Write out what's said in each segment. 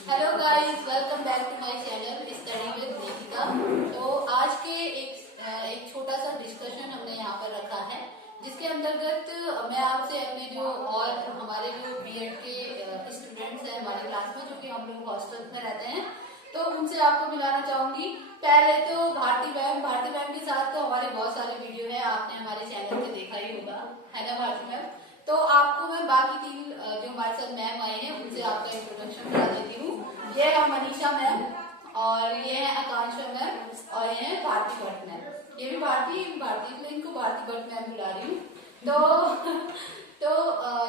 Hello guys, welcome back to my channel study with Nikita. तो आज के एक छोटा सा डिस्कशन हमने यहाँ पर रखा है, जिसके अंतर्गत मैं आपसे अपने जो और हमारे जो बीएड के स्टूडेंट्स हैं हमारे क्लास में, जो कि हम लोग हॉस्टल में रहते हैं, तो उनसे आपको मिलाना चाहूंगी। पहले तो भारती मैम के साथ तो हमारे बहुत सारे वीडियो है, आपने हमारे चैनल पे देखा ही होगा, है ना भारती मैम। तो आपको मैं बाकी तीन जो हमारे साथ मैम आए हैं उनसे आपका इंट्रोडक्शन करा देती हूँ। ये है मनीषा मैम, और ये है आकांक्षा मैम, और ये है भारती भट्ट मैम। ये भी भारती मैं इनको भारती भट्ट मैम बुला रही हूँ। तो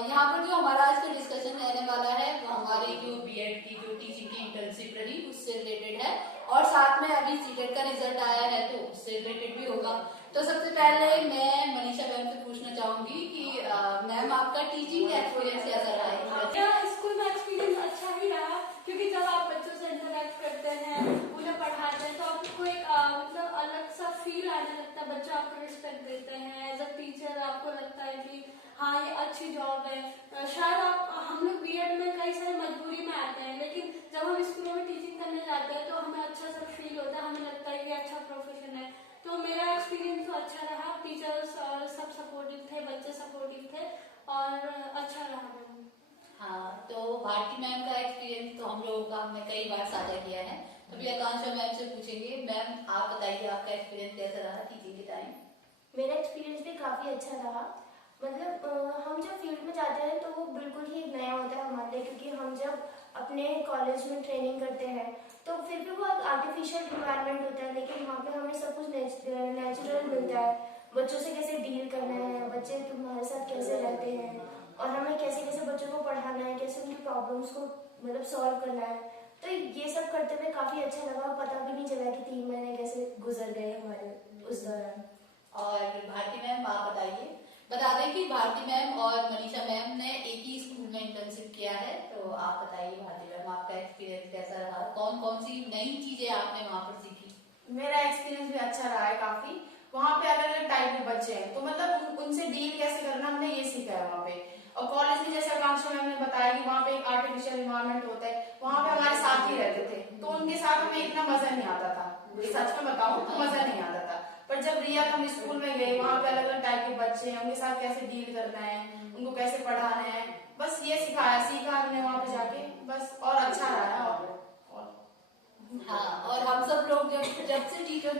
यहाँ पर जो हमारा आज का डिस्कशन रहने वाला है वो हमारी जो बीएड की जो टीचिंग की इंटर्नशिप रही उससे रिलेटेड है, और साथ में अभी सीटेट का रिजल्ट आया है तो उससे रिलेटेड भी होगा। तो सबसे पहले मैं मनीषा मैम से पूछना चाहूंगी कि मैम आपका टीचिंग एक्सपीरियंस कैसा रहा है? स्कूल में एक्सपीरियंस अच्छा ही रहा, क्योंकि जब आप बच्चों से इंटरेक्ट करते हैं, उन्हें पढ़ाते हैं, तो आपको एक मतलब अलग सा फील आने लगता है। बच्चे आपको रिस्पेक्ट देते हैं एज अ टीचर, आपको लगता है कि हाँ ये अच्छी जॉब है। शायद हम लोग बीएड में कई सारे मजबूरी में आते हैं, लेकिन जब हम स्कूलों में टीचिंग करने जाते हैं तो हमें अच्छा सा फील होता है, हमें लगता है कि अच्छा प्रोफेशन है। तो मेरा एक्सपीरियंस तो अच्छा रहा, टीचर्स और सब सपोर्टिव थे, बच्चे सपोर्टिव थे और अच्छा रहा मैम। हाँ, तो भारती मैम का एक्सपीरियंस तो हम लोगों का हमने कई बार साझा किया है, तो अभी आकांक्षा मैम से पूछेंगे। मैम आप बताइए आपका एक्सपीरियंस कैसा रहा टीचिंग के टाइम? मेरा एक्सपीरियंस भी काफ़ी अच्छा रहा। मतलब हम जब फील्ड में जाते हैं तो वो बिल्कुल ही एक नया होता है हमारे लिए, क्योंकि हम जब अपने कॉलेज में ट्रेनिंग करते हैं तो फिर भी वो आर्टिफिशियल इन्वायरमेंट होता है, लेकिन वहाँ पे हमें सब कुछ नेचुरल मिलता है। बच्चों से कैसे डील करना है, बच्चे तुम्हारे साथ कैसे रहते हैं, और हमें कैसे कैसे बच्चों को पढ़ाना है, कैसे उनकी प्रॉब्लम्स को मतलब सॉल्व करना है। तो ये सब करते हुए काफ़ी अच्छा लगा, पता भी नहीं चला कि 3 महीने कैसे गुजर गए हमारे उस दौरान। और भारती मैम आप बताइए। बता दें कि भारती मैम और मनीषा मैम ने एक ही स्कूल में इंटर्नशिप किया है, तो आप बताइए भारती मैम आपका एक्सपीरियंस कैसा रहा, कौन कौन सी नई चीजें आपने वहाँ पर सीखी? मेरा एक्सपीरियंस भी अच्छा रहा है काफी। वहाँ पे अलग अलग टाइप के बच्चे हैं, तो मतलब उनसे डील कैसे करना हमने ये सीखा है वहाँ पे। और कॉलेज में जैसे आकांक्षा मैम ने बताया कि वहाँ पे एक आर्टिफिशियल इन्वायरमेंट होता है, वहाँ पे हमारे साथ ही रहते थे, तो उनके साथ हमें इतना मजा नहीं आता था। सच में बताऊं तो मजा नहीं आता था। पर जब रियल हम स्कूल में गए, वहाँ पे अलग अलग टाइप के बच्चे हैं, उनके साथ कैसे डील करना है, उनको कैसे पढ़ाना है, बस ये सीखा हमने वहाँ पे जाके, बस। और अच्छा रहा है। और हाँ, और हम सब लोग जब से टीचर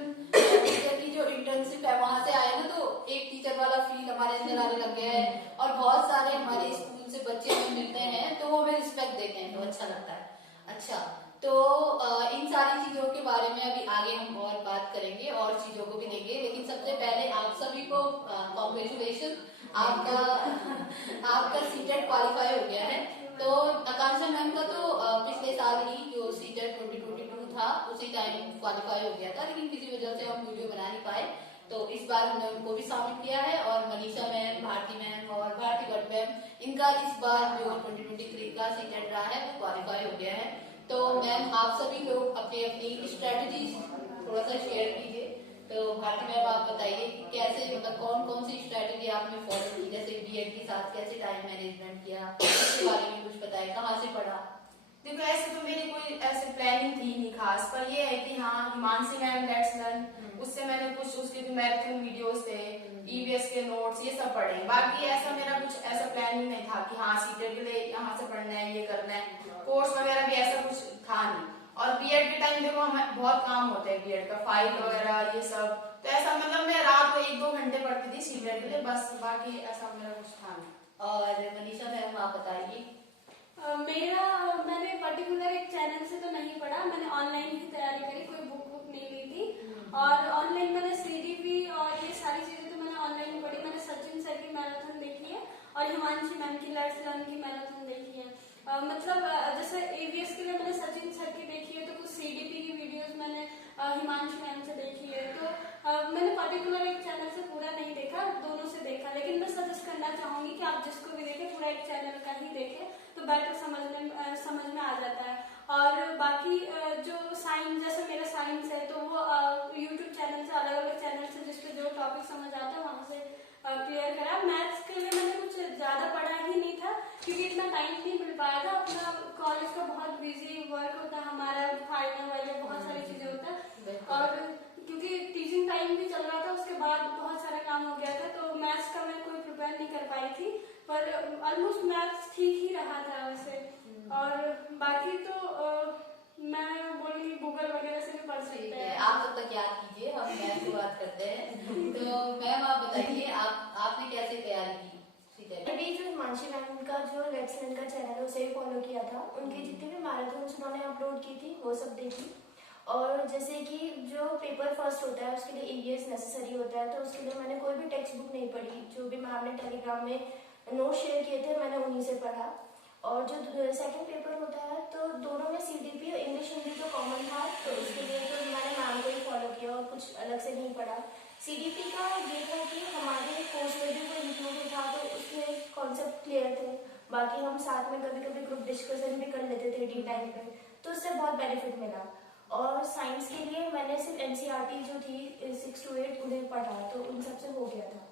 की जो इंटर्नशिप है वहां से आए ना, तो एक टीचर वाला फील हमारे अंदर आने लग गया है, और बहुत सारे हमारे स्कूल से बच्चे हमें मिलते हैं तो वो हमें रिस्पेक्ट देते हैं, तो अच्छा लगता है। अच्छा, तो इन सारी चीजों के बारे में अभी आगे हम और बात करेंगे और चीजों को भी देंगे, लेकिन सबसे पहले आप सभी को कॉन्ग्रेचुलेशन, आपका सीटेट क्वालिफाई हो गया है। तो आकांक्षा मैम का तो पिछले साल ही जो सीटेट 2022 था उसी टाइम क्वालिफाई हो गया था, लेकिन किसी वजह से हम वीडियो बना नहीं पाए, तो इस बार हमने उनको भी शामिल किया है। और मनीषा मैम, भारती मैम और भारती भट्ट मैम, इनका इस बार जो 2023 का सीटेट रहा है वो क्वालिफाई हो गया है। तो मैम आप सभी लोग अपनी अपनी स्ट्रेटेजी थोड़ा सा शेयर कीजिए। तो भारती मैम आप बताइए कि कैसे, मतलब कौन कौन सी स्ट्रेटेजी आपने फॉलो की, जैसे बीएड के साथ कैसे टाइम मैनेजमेंट किया, इसके बारे में कुछ बताइए, कहाँ से पढ़ा? देखो, ऐसे तो मेरी कोई ऐसे प्लानिंग थी नहीं खास, पर ये है कि हाँ हिमांशी मैम लेट्स लर्न, उससे मैंने कुछ उसके मैराथन वीडियोस थे, ईवीएस के नोट्स, ये सब पढ़े। बाकी ऐसा मेरा कुछ ऐसा प्लानिंग नहीं था कि हाँ सीटेट के लिए यहाँ से पढ़ना है, ये करना है, कोर्स वगैरह भी ऐसा कुछ था नहीं। और बीएड के टाइम देखो हमें बहुत काम होता है, बीएड का फाइल वगैरह ये सब, तो ऐसा मतलब मैं रात को 1-2 घंटे पढ़ती थी सीटेट के लिए, बस। बाकी ऐसा मेरा कुछ था नहीं। और मनीषा मैम आप बताइए। मैंने पर्टिकुलर एक चैनल से तो नहीं पढ़ा, मैंने ऑनलाइन ही तैयारी करी, कोई बुक नहीं ली थी। और ऑनलाइन मैंने सीडीपी और ये सारी चीजें तो मैंने ऑनलाइन पढ़ी। मैंने सचिन सर की मैराथन देखी है और हिमांशी मैम की लेट्स लर्न की मैराथन देखी है। मतलब जैसे एवीएस के लिए मैंने सचिन सर की देखी है, तो कुछ सीडीपी की वीडियोस मैंने हिमांशी मैम से देखी है। तो मैंने पर्टिकुलर एक चैनल से पूरा नहीं देखा, दोनों से देखा, लेकिन मैं सजेस्ट करना चाहूंगी कि आप जिसको भी देखें पूरा एक चैनल का ही देखें, तो बेटर समझ में आ जाता है। और बाकी जो साइंस, जैसे मेरा साइंस है, तो वो यूट्यूब चैनल से, अलग अलग चैनल से जिसपे जो टॉपिक समझ आता है वहां से क्लियर करा। मैथ्स के लिए मैंने कुछ ज्यादा पढ़ा ही नहीं था, क्योंकि इतना टाइम नहीं मिल पाया था, अपना कॉलेज का बहुत बिजी वर्क ऐसा मैं कोई प्रिपेयर नहीं कर पाई थी, पर ऑलमोस्ट मैथ्स ठीक ही रहा था वैसे। और बाकी तो मैं बोलूँगी गूगल वगैरह से भी पढ़ सकते हैं। आप तब तक याद कीजिए, हम मैम से बात करते हैं। तो मैम आप बताइए, आपने कैसे तैयारी की? अभी जो हिमांशी मैम का जो रेक्सलेंट का चैनल है उसे फॉलो किया था, उनकी जितनी भी मैराथन्स उन्होंने अपलोड की थी वो सब देखी। और जैसे कि जो पेपर फर्स्ट होता है उसके लिए ईवीएस नेसेसरी होता है, तो उसके लिए मैंने कोई भी टेक्स्ट बुक नहीं पढ़ी, जो भी मैम ने टेलीग्राम में नोट शेयर किए थे मैंने उन्हीं से पढ़ा। और जो सेकंड पेपर होता है तो दोनों में सीडीपी और इंग्लिश हिंदी तो कॉमन था, तो उसके लिए तो मैंने मैम को ही फॉलो किया और कुछ अलग से नहीं पढ़ा। सीडीपी का ये था कि हमारे कोर्स में भी कोई इंक्लूड था तो उसमें कॉन्सेप्ट क्लियर थे, बाकी हम साथ में कभी कभी ग्रुप डिस्कशन भी कर लेते थे डी टाइम पे, तो उससे बहुत बेनिफिट मिला। और साइंस के लिए मैंने सिर्फ एनसीईआरटी जो थी 6 to 8 उन्हें पढ़ा, तो उन सबसे हो गया था।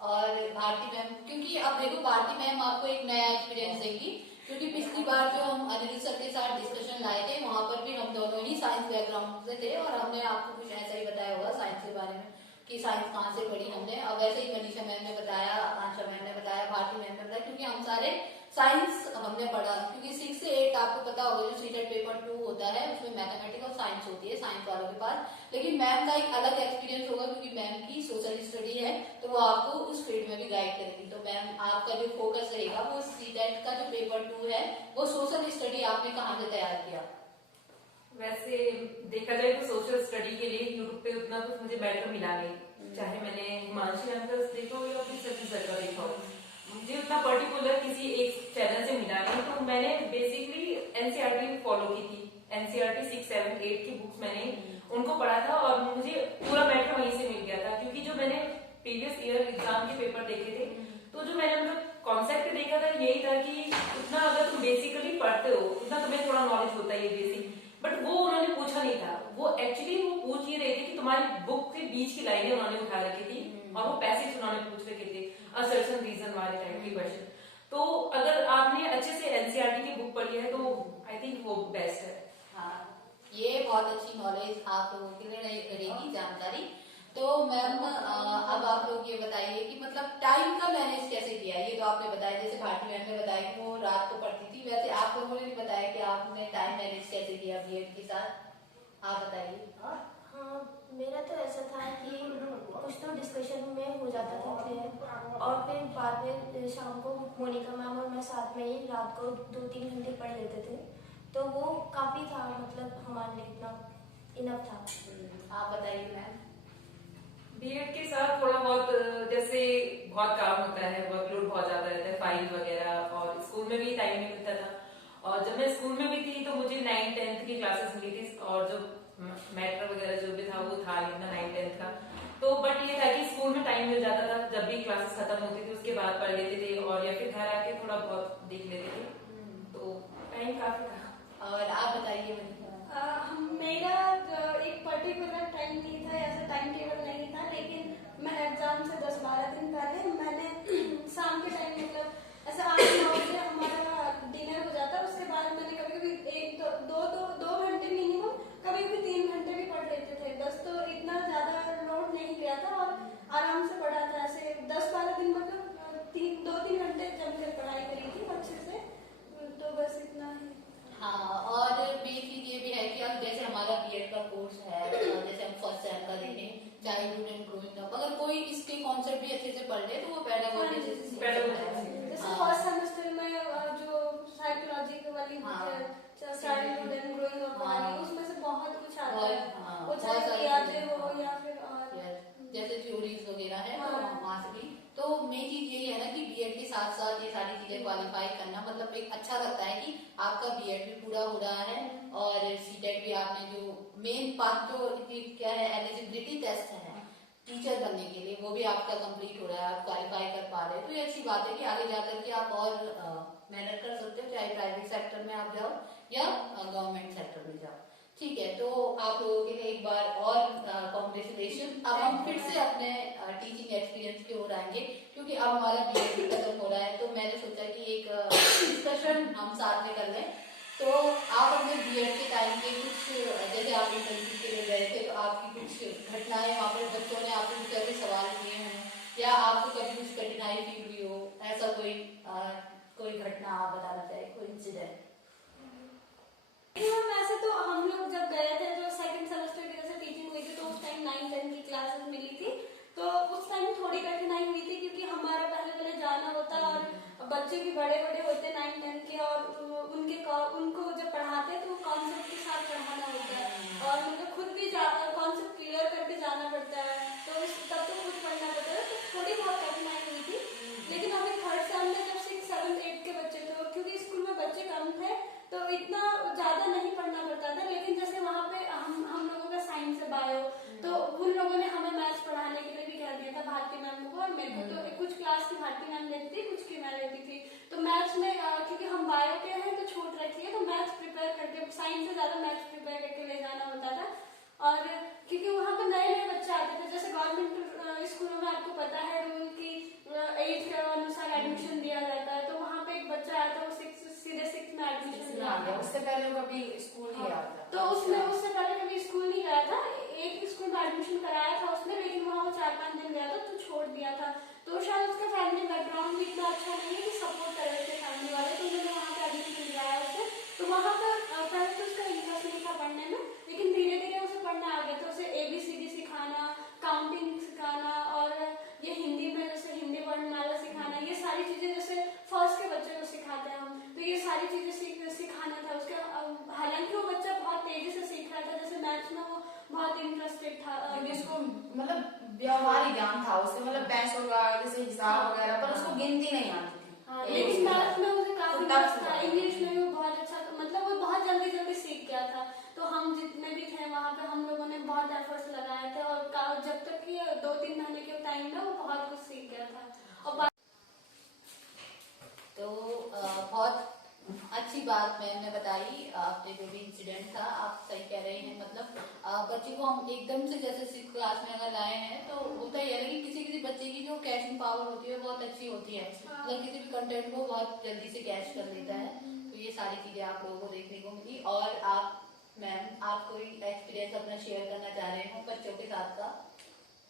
और भारती मैम, क्योंकि अब देखो भारती मैम आपको एक नया एक्सपीरियंस देगी, क्योंकि पिछली बार जो हम अनिल सर के साथ डिस्कशन लाए थे वहां पर भी हम दोनों ही साइंस बैकग्राउंड से थे, और हमने आपको कुछ ऐसा ही बताया होगा साइंस के बारे में कि साइंस कहाँ से पढ़ी हमने। अब वैसे ही मनीषा मैम ने बताया, आशा मैम ने बताया, भारती मैम ने बताया, क्योंकि हम सारे साइंस हमने पढ़ा। क्योंकि 6 से 8 आपको पता होगा जो सीटेट पेपर 2 होता है उसमें मैथमेटिक्स और साइंस होती है साइंस वालों के पास, लेकिन मैम का एक अलग एक्सपीरियंस होगा क्योंकि मैम की सोशल स्टडी है, तो वो आपको उस फील्ड में भी गाइड करेगी। तो मैम आपका जो फोकस रहेगा वो सीटेट का जो पेपर 2 है वो सोशल स्टडी आपने कहाँ से तैयार किया? वैसे देखा जाए तो सोशल स्टडी के लिए यूट्यूब पे उतना कुछ मुझे बेटर मिला नहीं, चाहे मैंने हिमांशी मैम का देखा हो या फिर सचिन सर का देखा हो, मुझे उतना पर्टिकुलर किसी एक चैनल से मिला नहीं। तो मैंने बेसिकली एनसीईआरटी फॉलो की थी, एनसीईआरटी 6, 7, 8 की बुक्स मैंने उनको पढ़ा था और मुझे पूरा मैटर वहीं से मिल गया था। क्योंकि जो मैंने प्रीवियस ईयर एग्जाम के पेपर देखे थे तो जो मैंने मतलब कॉन्सेप्ट देखा था यही था कि उतना अगर तुम बेसिकली पढ़ते हो उतना तुम्हें थोड़ा नॉलेज होता है बेसिक, बट वो उन्होंने पूछा नहीं था। वो एक्चुअली वो पूछ ही रहे थे कि तुम्हारी बुक के बीच की लाइनें उन्होंने उठा रखी थी और वो पैसेज उन्होंने पूछ रखे थे, असर्शन रीजन वाले टाइप की क्वेश्चन। तो अगर आपने अच्छे से एनसीईआरटी की बुक पढ़ी है तो आई थिंक वो बेस्ट है। हाँ, ये बहुत अच्छी नॉलेज आप लोगों के लिए रहेगी, जानकारी। तो मैम अब आप लोग ये बताइए कि मतलब टाइम का मैनेज कैसे किया? ये तो आपने बताया, जैसे भारती मैम ने बताया कि वो रात को पढ़ती थी, वैसे आप लोगों ने भी बताया कि आपने टाइम मैनेज कैसे किया बीएड के साथ, आप बताइए। हाँ, मेरा तो ऐसा था कि कुछ तो डिस्कशन में हो जाता था क्लियर, और फिर बाद में शाम को मोनिका मैम और मैं साथ में ही रात को 2-3 घंटे पढ़ लेते थे, तो वो काफी था, मतलब हमारे लिए इतना इनफ था। आप बताइए मैम। बीएड के साथ थोड़ा बहुत जैसे बहुत काम होता है, वर्कलोड बहुत ज्यादा रहता है, फाइल वगैरह, और स्कूल में भी टाइम नहीं मिलता था। और जब मैं स्कूल में भी थी तो मुझे 9th 10th की क्लासेस मिली थी और जो मैटर वगैरह जो भी था वो था लिखना 9th 10th का। तो बट ये था कि स्कूल में टाइम मिल जाता था, जब भी क्लासेस खत्म होती थी उसके बाद पढ़ लेते थे और या फिर घर आके थोड़ा बहुत देख लेते थे, तो टाइम काफी था। और आप बताइए मनीषा। मेरा एक पर्टिकुलर टाइम नहीं था, ऐसा टाइम टेबल नहीं था, लेकिन मैं एग्जाम से 10-12 दिन पहले मैंने शाम के टाइम मतलब ऐसा 8-9 बजे हमारा डिनर हो जाता, उसके बाद मैंने कभी कभी 2 घंटे मिनिमम, कभी कभी 3 घंटे भी पढ़ लेते थे बस। तो इतना ज्यादा लोड नहीं किया था और आराम से पढ़ा था, ऐसे 10-12 दिन मतलब 2-3 घंटे जमकर पढ़ाई करी थी अच्छे से, तो बस इतना ही। हाँ, और मेन चीज ये भी है कि अब जैसे हमारा बीएड का कोर्स है, जैसे हम फर्स्ट सेम का देखें, चाइल्डहुड एंड ग्रोइंग अप, अगर कोई इसके कॉन्सेप्ट भी अच्छे से पढ़ ले तो वो पेडागोजी से सीख सकता है। जैसे फर्स्ट सेमेस्टर में जो साइकोलॉजी वाली बुक है, चाइल्डहुड एंड ग्रोइंग अप वाली, उसमें से बहुत कुछ आता है, वो चाहे यादें हो या फिर जैसे थ्योरीज वगैरह है, तो वहाँ से भी। तो मेन चीज यही है ना कि बीएड के साथ साथ ये सारी चीजें क्वालिफाई करना, मतलब एक अच्छा लगता है कि आपका बीएड भी पूरा हो रहा है और सीटेट भी आपने जो मेन पार्ट जो क्या है एलिजिबिलिटी टेस्ट है टीचर बनने के लिए, वो भी आपका कंप्लीट हो रहा है, आप क्वालिफाई कर पा रहे हैं। तो ये अच्छी बात है कि आगे जाकर के आप और मेहनत कर सकते हो, चाहे प्राइवेट सेक्टर में आप जाओ या गवर्नमेंट सेक्टर में जाओ। ठीक है, तो आप लोगों के लिए एक बार और कॉन्ग्रेचुलेशन। अब हम फिर से अपने टीचिंग एक्सपीरियंस की ओर आएंगे, क्योंकि अब हमारा बीएड भी खत्म हो रहा है, तो मैंने सोचा कि एक डिस्कशन हम साथ में कर लें। तो आप अपने बीएड के टाइम के कुछ, जैसे आप इंटरव्यू के लिए गए थे तो आपकी कुछ घटनाएं वहाँ पर बच्चों ने आपसे कुछ ऐसे सवाल किए हैं या आपको कभी कुछ कठिनाई फील हुई हो, ऐसा कोई घटना आप बताना चाहे, कोई इंसिडेंट? वैसे तो हम लोग जब गए थे जो सेकंड सेमेस्टर की जैसे टीचिंग हुई थी तो उस टाइम 9-10 की क्लासेस मिली थी, तो उस टाइम थोड़ी कठिनाई हुई थी क्योंकि हमारा पहले जाना होता और बच्चे भी बड़े होते 9-10 के, और उनको जब पढ़ाते तो कॉन्सेप्ट के साथ पढ़ाना होता है और मतलब खुद भी कॉन्सेप्ट क्लियर करके जाना पड़ता है, तो तब तो खुद पढ़ना पड़ता है, तो थोड़ी बहुत कठिनाई हुई थी। लेकिन अभी थर्ड सेम में जब 6, 7, 8 के बच्चे थे, क्योंकि स्कूल में बच्चे कम थे तो इतना ज्यादा नहीं पढ़ना पड़ता था, लेकिन जैसे वहाँ पे हम लोगों का साइंस है बायो, तो उन लोगों ने हमें मैथ्स पढ़ाने के लिए भी कह दिया था, भारती मैम को और मेरे को, तो कुछ क्लास की भारती मैम लेती थी, कुछ की मैं लेती थी, तो मैथ्स में क्योंकि हम बायो के हैं तो छूट रखी है, तो मैथ्स प्रिपेयर करके, साइंस से ज्यादा मैथ्स प्रिपेयर करके ले जाना होता था। और क्योंकि वहाँ पे नए बच्चे आते थे, जैसे गवर्नमेंट स्कूलों में आपको पता है रूल की एज के अनुसार एडमिशन दिया जाता है, तो वहाँ पे एक बच्चा आया था, वो सीधे 6 में एडमिशन लिया गया, उससे पहले वो कभी स्कूल नहीं गया था, तो उससे पहले कभी स्कूल नहीं गया था, एक स्कूल में एडमिशन कराया था उसने, लेकिन वहाँ वो 4-5 दिन गया था तो छोड़ दिया था, तो शायद उसका फैमिली बैकग्राउंड भी इतना अच्छा नहीं है कि सपोर्ट कर रहे थे फैमिली वाले, तो उन्होंने वहाँ पे एडमिशन दिलाया उसे, तो वहाँ पर पहले तो उसका इंटरेस्ट नहीं था पढ़ने में, लेकिन धीरे धीरे उसे पढ़ना आ गया था, उसे ABCD सिखाना, काउंटिंग सिखाना, और ये हिंदी में जैसे हिंदी वर्णमाला सिखाना, ये सारी चीजें जैसे फर्स्ट के बच्चे को सिखाते हैं हम, तो ये सारी चीजें सिखाना था उसके। हालांकि वो बच्चा बहुत तेजी से सीख रहा था, जैसे मैथ्स में वो बहुत इंटरेस्टेड था, उसको मतलब व्यवहारिक ज्ञान था उससे, मतलब पैसों का जैसे हिसाब वगैरह, पर उसको गिनती नहीं आती थी। हाँ, लेकिन मैथ्स में मुझे काफी इंटरेस्ट था, इंग्लिश में भी वो बहुत अच्छा, मतलब वो बहुत जल्दी सीख गया था, तो हम जितने भी थे वहाँ पे हम लोगों ने बहुत एफर्ट्स लगाए थे, और जब तक कि 2-3 महीने के टाइम में वो बहुत कुछ सीख गया था। और तो बहुत अच्छी बात मैम ने बताई, आपने जो भी इंसिडेंट था, आप सही कह रहे हैं, मतलब बच्चे को हम एकदम से जैसे 6th क्लास में अगर लाए हैं तो होता ही है, लेकिन किसी बच्चे की जो कैचिंग पावर होती है बहुत अच्छी होती है, मतलब किसी भी कंटेंट को बहुत जल्दी से कैच कर लेता है, तो ये सारी चीजें आप लोगों को देखने को मिली। और आप मैम, आप कोई एक्सपीरियंस अपना शेयर करना चाह रहे हो बच्चों के साथ का?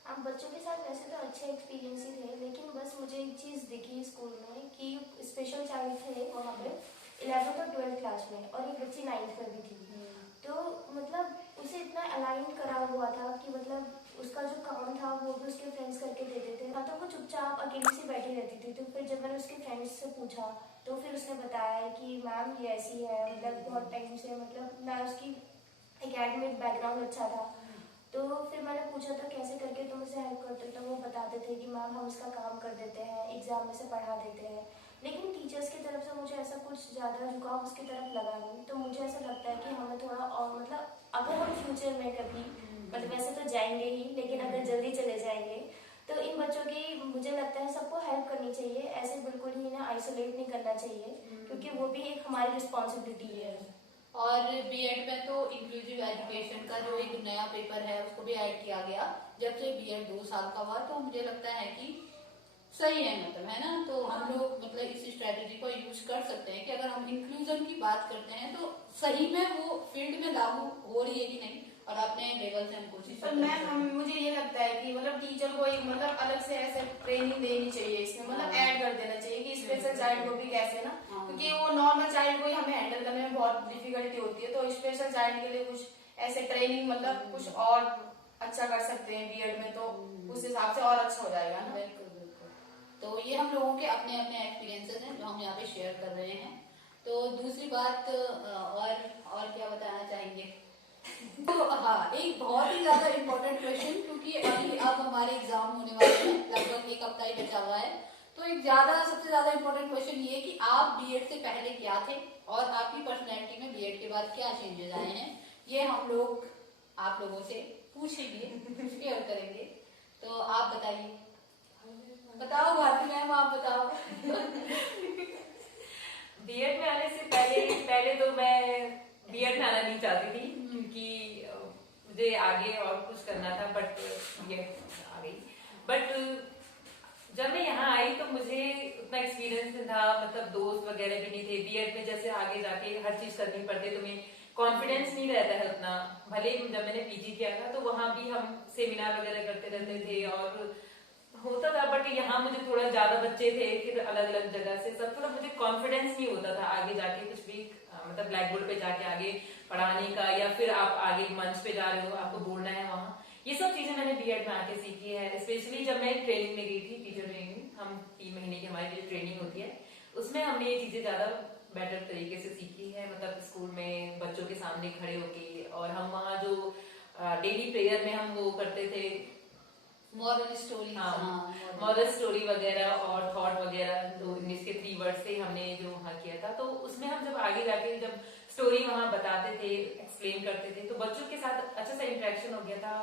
अब बच्चों के साथ वैसे तो अच्छे एक्सपीरियंस ही थे, लेकिन बस मुझे एक चीज़ दिखी स्कूल में कि स्पेशल चाइल्ड थे वहाँ पे 11th और 12th क्लास में, और एक बच्ची 9th में भी थी, तो मतलब उसे इतना अलाइन करा हुआ था कि मतलब उसका जो काम था वो भी उसके फ्रेंड्स करके देते थे, तो वो चुपचाप अकेली से बैठी रहती थी, तो फिर जब मैंने उसके फ्रेंड्स से पूछा तो फिर उसने बताया कि मैम ये ऐसी है, मतलब बहुत टाइम से, मतलब मैं उसकी एकेडमिक बैकग्राउंड अच्छा था, तो फिर मैंने पूछा था कैसे करके तुम इसे हेल्प करते हो, तो वो बताते थे कि मैम हम इसका काम कर देते हैं, एग्जाम में से पढ़ा देते हैं, लेकिन टीचर्स की तरफ से मुझे ऐसा कुछ ज़्यादा झुकाव उसकी तरफ लगा नहीं, तो मुझे ऐसा लगता है कि हमें थोड़ा और, मतलब अगर हम फ्यूचर में कभी, मतलब वैसे तो जाएंगे ही, लेकिन अगर जल्दी चले जाएंगे तो इन बच्चों की मुझे लगता है सबको हेल्प करनी चाहिए, ऐसे बिल्कुल ही इन्हें आइसोलेट नहीं करना चाहिए, क्योंकि वो भी एक हमारी रिस्पॉन्सिबिलिटी है। और बीएड में तो इंक्लूसिव एजुकेशन का जो एक नया पेपर है उसको भी ऐड किया गया, जब से बीएड 2 साल का हुआ, तो मुझे लगता है कि सही है, मतलब है ना, तो हम लोग मतलब इस स्ट्रेटेजी को यूज कर सकते हैं कि अगर हम इंक्लूजन की बात करते हैं तो सही में वो फील्ड में लागू हो रही है कि नहीं, और अपने लेवल से हम कोशिश पर मैम मुझे ये लगता है कि मतलब टीचर को एक मतलब अलग से ऐसे ट्रेनिंग देनी चाहिए इसमें, मतलब ऐड कर देना चाहिए कि स्पेशल चाइल्ड को भी कैसे ना, क्योंकि वो नॉर्मल चाइल्ड को ही हमें हैंडल करने में बहुत डिफिकल्टी होती है, तो स्पेशल चाइल्ड के लिए कुछ ऐसे ट्रेनिंग मतलब कुछ और अच्छा कर सकते हैं बीएड में, तो उस हिसाब से और अच्छा हो जाएगा ना। बिल्कुल बिल्कुल। तो ये हम लोगों के अपने अपने एक्सपीरियंसेस हैं जो हम यहाँ पे शेयर कर रहे हैं। तो दूसरी बात और क्या बताना चाहेंगे? तो हाँ, एक बहुत ही ज्यादा इम्पोर्टेंट क्वेश्चन, क्योंकि अभी अब हमारे एग्जाम होने वाले हैं, लगभग 1 हफ्ता ही बचा हुआ है, तो एक सबसे ज्यादा इम्पोर्टेंट क्वेश्चन ये कि आप बीएड से पहले क्या थे और आपकी पर्सनैलिटी में बीएड के बाद क्या चेंजेस आए हैं, ये हम लोग आप लोगों से पूछेंगे, शेयर करेंगे। तो आप बताइए, बताओ भारती मैम, आप बताओ। बीएड में आने से पहले तो मैं बीएड में आना नहीं चाहती थी, क्योंकि मुझे आगे और कुछ करना था, बट ये आ गई। बट जब मैं यहाँ आई तो मुझे उतना एक्सपीरियंस नहीं था, मतलब दोस्त वगैरह भी नहीं थे। बीएड में जैसे आगे जाके हर चीज करनी पड़ती है, तुम्हें कॉन्फिडेंस नहीं रहता है उतना। भले जब मैंने पीजी किया था तो वहां भी हम सेमिनार वगैरह करते रहते थे और होता था, बट यहाँ मुझे थोड़ा ज्यादा बच्चे थे, फिर अलग अलग जगह से सब, थोड़ा मुझे कॉन्फिडेंस नहीं होता था आगे जाके कुछ भी मतलब ब्लैक बोर्ड पे जाके आगे पढ़ाने का, या फिर आप आगे मंच पे जा रहे हो आपको बोलना है वहाँ। ये सब चीजें मैंने बीएड में आके सीखी है। स्पेशली जब मैं ट्रेनिंग में गई थी, टीचर ट्रेनिंग, हम 3 महीने की हमारी जो ट्रेनिंग होती है उसमें हमने ये चीजें ज्यादा बेटर तरीके से सीखी है। मतलब स्कूल में बच्चों के सामने खड़े होके, और हम वहाँ जो डेली प्रेयर में हम वो करते थे मॉरल स्टोरी, मॉरल स्टोरी वगैरह और थॉट वगैरह, तो इंग्लिश के 3 वर्ड से हमने जो वहाँ किया था, तो उसमें हम जब आगे जाके जब स्टोरी वहाँ बताते थे, एक्सप्लेन करते थे, तो बच्चों के साथ अच्छा सा इंटरेक्शन हो गया था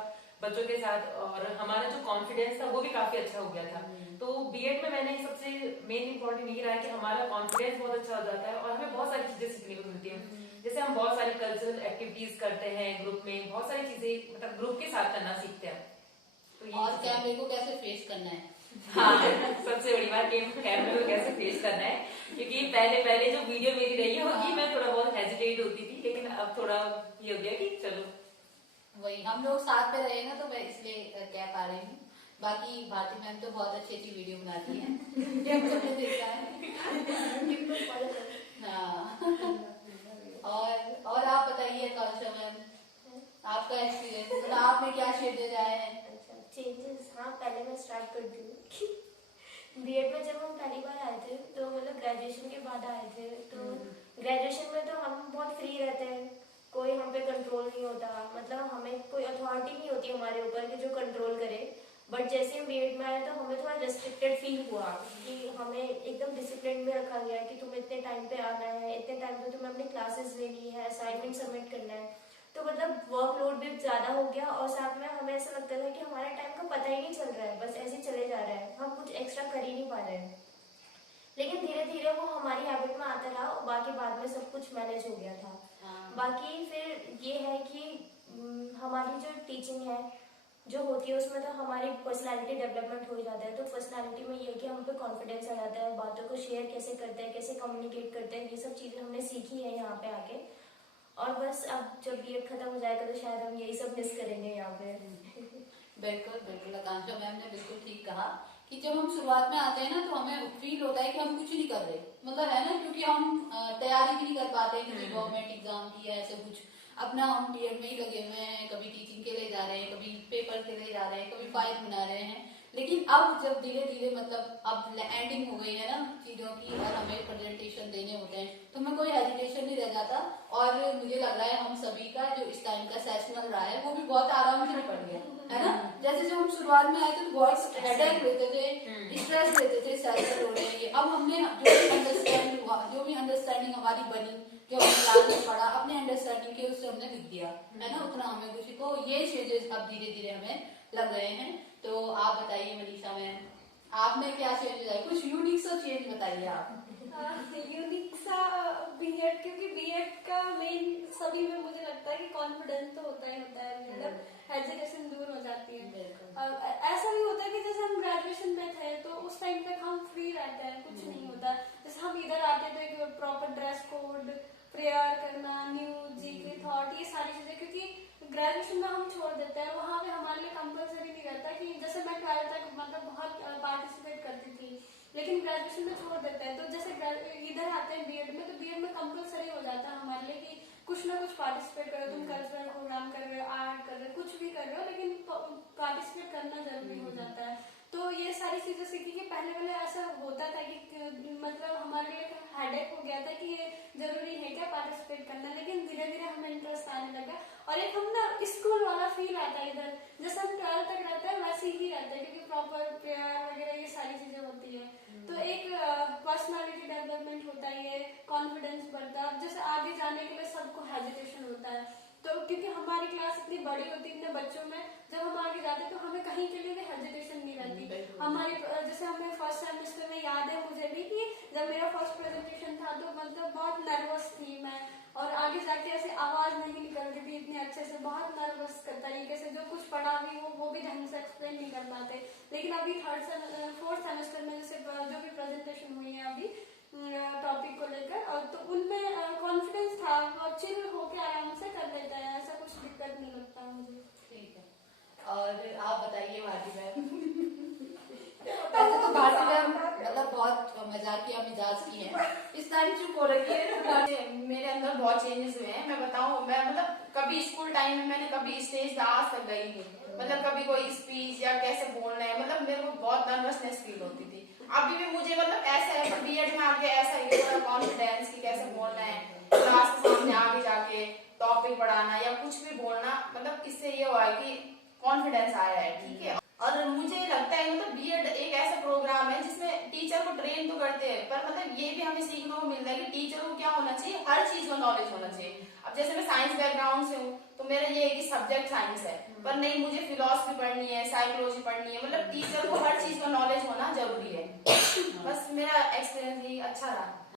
बच्चों के साथ, और हमारा जो कॉन्फिडेंस था वो भी काफी अच्छा हो गया था। तो बीएड में मैंने सबसे मेन इंपॉर्टेंट यही रहा है कि हमारा कॉन्फिडेंस बहुत अच्छा हो जाता है, और हमें बहुत सारी चीजें सीखने को मिलती है। जैसे हम बहुत सारी कल्चरल एक्टिविटीज करते हैं ग्रुप में, बहुत सारी चीजें मतलब ग्रुप के साथ करना सीखते हैं। तो और कैमरे को कैसे फेस करना है। हाँ, सबसे बड़ी बात कैमरे को कैसे फेस करना है, क्योंकि पहले जो वीडियो मेरी रही होगी मैं थोड़ा बहुत हेजिटेट होती थी, लेकिन अब थोड़ा ये हो गया कि चलो, वही हम लोग साथ में रहे ना, तो मैं इसलिए कह पा रही हूँ। बाकी भारती मैम तो बहुत अच्छी अच्छी वीडियो बनाती है, ये हम सबने देखा है। हाँ, और आप बताइए कौशल मैम, आपका एक्सपीरियंस, मतलब आपने क्या चेंजेस आए हैं। चेंजेस, हाँ पहले मैं स्टार्ट करती हूँ। बीएड में जब हम पहली बार आए थे तो मतलब ग्रेजुएशन के बाद आए थे, तो ग्रेजुएशन में तो हम बहुत फ्री रहते हैं, कोई हम पे कंट्रोल नहीं होता, मतलब हमें कोई अथॉरिटी नहीं होती हमारे ऊपर कि जो कंट्रोल करे। बट जैसे हम बीएड में आए तो हमें थोड़ा रेस्ट्रिक्टेड फील हुआ कि हमें एकदम डिसिप्लिन में रखा गया है कि तुम्हें इतने टाइम पे आना है, इतने टाइम पे तुम्हें अपनी क्लासेस लेनी है, असाइनमेंट सबमिट करना है। तो मतलब वर्कलोड भी ज्यादा हो गया, और साथ में हमें ऐसा लगता था कि हमारे टाइम का पता ही नहीं चल रहा है, बस ऐसे ही चले जा रहा है, हम कुछ एक्स्ट्रा कर ही नहीं पा रहे हैं। लेकिन धीरे धीरे वो हमारी हैबिट में आता रहा, और बाकी बाद में सब कुछ मैनेज हो गया था। बाकी फिर ये है कि हमारी जो टीचिंग है जो होती है उसमें तो हमारी पर्सनालिटी डेवलपमेंट हो ही जाता है। तो पर्सनालिटी में ये है कि हम पे कॉन्फिडेंस आ जाता है, बातों को शेयर कैसे करते हैं, कैसे कम्युनिकेट करते हैं, ये सब चीज़ें हमने सीखी है यहाँ पे आके। और बस अब जब बीएड खत्म हो जाएगा तो शायद हम यही सब मिस करेंगे यहाँ पे। बिल्कुल बिल्कुल, आकांक्षा मैम ने बिल्कुल ठीक कहा कि जब हम शुरुआत में आते हैं ना तो हमें फील होता है कि हम कुछ नहीं कर रहे, मतलब है ना, क्योंकि हम तैयारी भी नहीं कर पाते किसी गवर्नमेंट एग्जाम की या ऐसे कुछ। अपना हम बीएड में ही लगे हुए हैं, कभी टीचिंग के लिए जा रहे हैं, कभी पेपर के लिए जा रहे हैं, कभी फाइल बना रहे हैं। लेकिन अब जब धीरे धीरे मतलब अब एंडिंग हो गई है ना चीजों की, और हमें प्रेजेंटेशन देने होते हैं, तो हमें कोई हेजिटेशन नहीं रह जाता। और मुझे लग रहा है हम सभी का जो इस टाइम का सेशनल रहा है वो भी बहुत आराम से निपट गया है ना। जैसे जब हम शुरुआत में आए थे तो बहुत हेडेक लेते थे, स्ट्रेस लेते थे, सेशनल हो रहे हैं, अब हमने जो भी अंडरस्टैंडिंग हमारी बनी, जो हमने क्लास में पढ़ा, अपने अंडरस्टैंडिंग के उससे हमने लिख दिया है ना, उतना हमें कुछ को ये चेंजेस अब धीरे धीरे हमें लग रहे हैं। तो आप बताइए मनीषा मैम, आपने क्या चेंज आए, कुछ यूनिक सा चेंज बताइए आप। यूनिक सा बीएड, क्योंकि बीएड का मेन सभी में मुझे लगता है कि कॉन्फिडेंस तो होता ही होता है, मतलब हेजिटेशन दूर हो जाती है। ऐसा भी होता है कि जैसे हम ग्रेजुएशन में थे तो उस टाइम तक हम फ्री रहते हैं, कुछ नहीं होता। जैसे हम इधर आते थे कि प्रॉपर ड्रेस कोड, प्रेयर करना, न्यूज, जीके, थॉट, ये सारी चीजें, क्योंकि ग्रेजुएशन में हम छोड़ देते हैं, वहाँ पे हमारे लिए कंपलसरी नहीं रहता कि जैसे मैं 12th तक मतलब बहुत पार्टिसिपेट करती थी, लेकिन ग्रेजुएशन में छोड़ देते हैं। तो जैसे इधर आते हैं बीएड में, तो बीएड में कंपलसरी हो जाता है हमारे लिए कि कुछ ना कुछ पार्टिसिपेट करो, तुम कल्चरल प्रोग्राम कर रहे हो, आर्ट कर रहे हो, कुछ भी कर रहे हो, लेकिन पार्टिसिपेट करना जरूरी हो जाता है। तो ये सारी चीजें सीखी कि पहले ऐसा होता था कि मतलब हमारे लिए हेडेक हो गया था कि ये जरूरी है क्या पार्टिसिपेट करना, लेकिन धीरे धीरे हमें इंटरेस्ट आने लगा, और एक हम ना स्कूल वाला फील आता है इधर, जैसे हम 12th तक रहते हैं वैसे ही रहते हैं, क्योंकि प्रॉपर प्रेयर वगैरह ये सारी चीजें होती है। तो एक पर्सनालिटी डेवलपमेंट होता है, कॉन्फिडेंस बढ़ता है। जैसे आगे जाने के लिए सबको हेजिटेशन होता है, तो क्योंकि हमारी क्लास इतनी बड़ी होती है, इतने बच्चों में जब हम आगे जाते हैं तो हमें कहीं के लिए भी हेजिटेशन नहीं रहती हमारी। जैसे हमें फर्स्ट सेमेस्टर में याद है मुझे भी कि जब मेरा फर्स्ट प्रेजेंटेशन था तो मतलब बहुत नर्वस थी मैं, और आगे जाके ऐसे आवाज नहीं निकलती थी इतने अच्छे से, बहुत नर्वस तरीके से जो कुछ पढ़ा भी वो भी ढंग से एक्सप्लेन नहीं कर पाते। लेकिन अभी 4th सेमेस्टर में जैसे जो भी प्रेजेंटेशन हुई है अभी टॉपिक को लेकर, और तो उनमें कॉन्फिडेंस था, और चिल होके आराम से कर लेता है, ऐसा कुछ दिक्कत नहीं लगता मुझे। ठीक है, और आप बताइए भारती मैम। बात में हम मतलब बहुत मजाकिया मिजाज की है। इस टाइम चुप हो रखी है। मेरे अंदर बहुत चेंजेस हुए हैं। मैं बताऊं, मैं मतलब कभी स्कूल टाइम में मैंने कभी स्टेज पे आज तक गई नहीं, मतलब कभी कोई स्पीच या कैसे बोलना है, मतलब मेरे को बहुत नर्वसनेस फील होती थी। अभी भी मुझे मतलब ऐसा है, पर बीएड में आके ऐसा है थोड़ा कॉन्फिडेंस की कैसे बोलना है, क्लास के सामने आगे जाके टॉपिक पढ़ाना या कुछ भी बोलना, मतलब इससे ये हुआ है कि कॉन्फिडेंस आया है। ठीक है, और मुझे लगता है मतलब बीएड एक ऐसा प्रोग्राम है जिसमें टीचर को ट्रेन तो करते हैं, पर मतलब ये भी हमें सीखने को मिलता है कि टीचर को क्या होना चाहिए, हर चीज का नॉलेज होना चाहिए। अब जैसे मैं साइंस बैकग्राउंड से हूँ, तो मेरा ये है कि सब्जेक्ट साइंस है, पर नहीं मुझे फिलोसफी पढ़नी है, साइकोलॉजी पढ़नी है, मतलब टीचर को हर चीज का नॉलेज होना जरूरी है। बस मेरा एक्सपीरियंस यही अच्छा रहा।